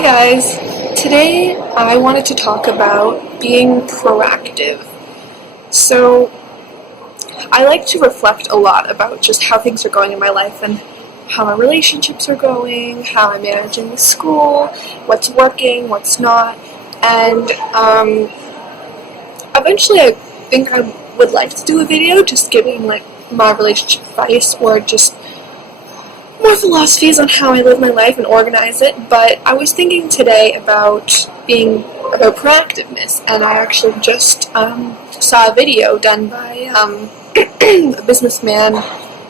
Hi guys! Today I wanted to talk about being proactive. So I like to reflect a lot about just how things are going in my life and how my relationships are going, how I'm managing the school, what's working, what's not, and eventually I think I would like to do a video just giving like my relationship advice or just more philosophies on how I live my life and organize it, but I was thinking today about proactiveness, and I actually just saw a video done by a businessman.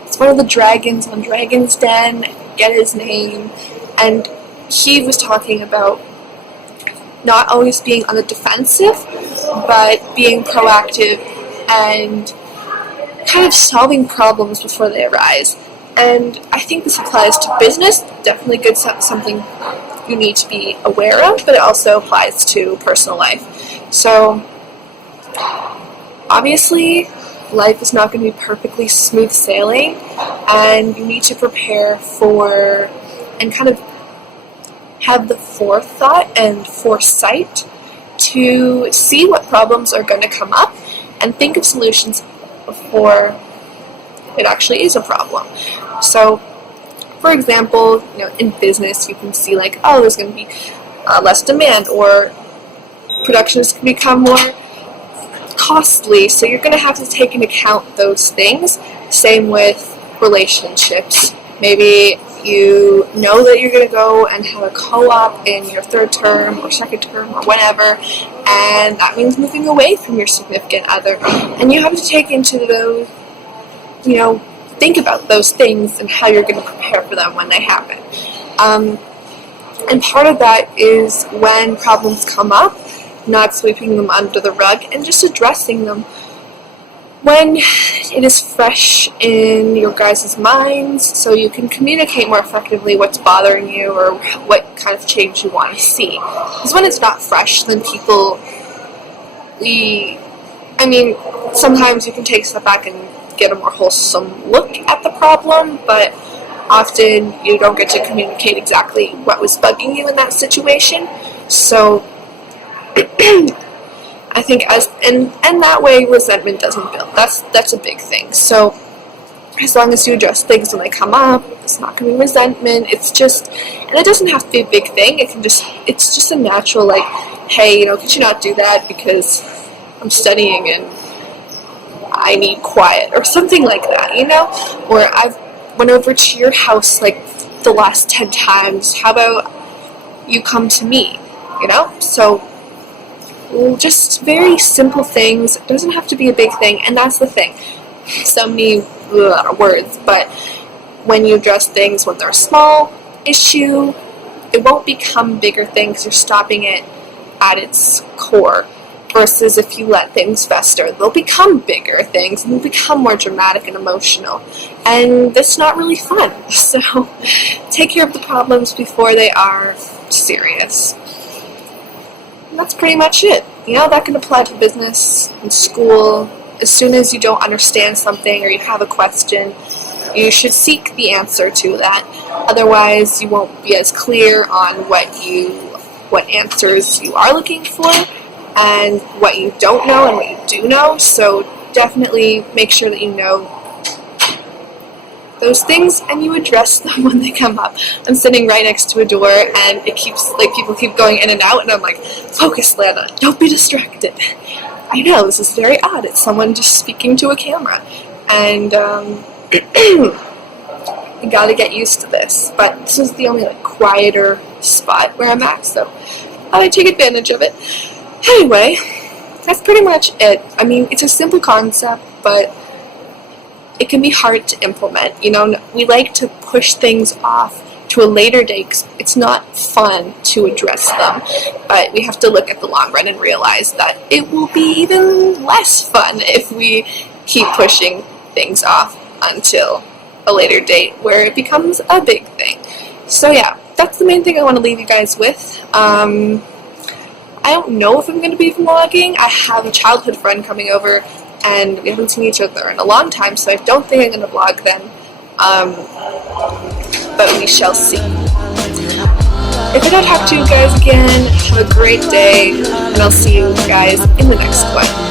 It's one of the dragons on Dragon's Den, I forget his name, and he was talking about not always being on the defensive, but being proactive and kind of solving problems before they arise. And I think this applies to business, definitely good something you need to be aware of, but it also applies to personal life. So, obviously, life is not going to be perfectly smooth sailing, and you need to prepare for and kind of have the forethought and foresight to see what problems are going to come up and think of solutions before it actually is a problem. So, for example, in business, you can see like, oh, there's going to be less demand, or production is going to become more costly. So you're going to have to take into account those things. Same with relationships. Maybe you know that you're going to go and have a co-op in your third term or second term or whatever, and that means moving away from your significant other. And you have to take into those, think about those things and how you're going to prepare for them when they happen. And part of that is when problems come up, not sweeping them under the rug and just addressing them when it is fresh in your guys' minds, so you can communicate more effectively what's bothering you or what kind of change you want to see. Because when it's not fresh, then sometimes you can take a step back and get a more wholesome look at the problem, but often you don't get to communicate exactly what was bugging you in that situation. So I think and that way resentment doesn't build. That's a big thing. So as long as you address things when they come up, it's not going to be resentment. It's just, and it doesn't have to be a big thing. It's just a natural, like, hey, could you not do that because I'm studying and I need quiet, or something like that, Or I've went over to your house like the last 10 times. How about you come to me, So just very simple things. It doesn't have to be a big thing, and that's the thing. So many words, but when you address things when they're a small issue, it won't become bigger things. You're stopping it at its core. Versus if you let things fester, they'll become bigger things and they'll become more dramatic and emotional. And that's not really fun. So take care of the problems before they are serious. And that's pretty much it. That can apply to business and school. As soon as you don't understand something or you have a question, you should seek the answer to that. Otherwise, you won't be as clear on what answers you are looking for, and what you don't know and what you do know. So definitely make sure that you know those things and you address them when they come up. I'm sitting right next to a door and it keeps, like, people keep going in and out, and I'm like, focus, Lana, don't be distracted. I know, this is very odd. It's someone just speaking to a camera. And you gotta get used to this. But this is the only quieter spot where I'm at, so I take advantage of it. Anyway, that's pretty much it. It's a simple concept, but it can be hard to implement. We like to push things off to a later date because it's not fun to address them. But we have to look at the long run and realize that it will be even less fun if we keep pushing things off until a later date where it becomes a big thing. So yeah, that's the main thing I want to leave you guys with. I don't know if I'm going to be vlogging. I have a childhood friend coming over, and we haven't seen each other in a long time, so I don't think I'm going to vlog then. But we shall see. if I don't talk to you guys again, have a great day, and I'll see you guys in the next one.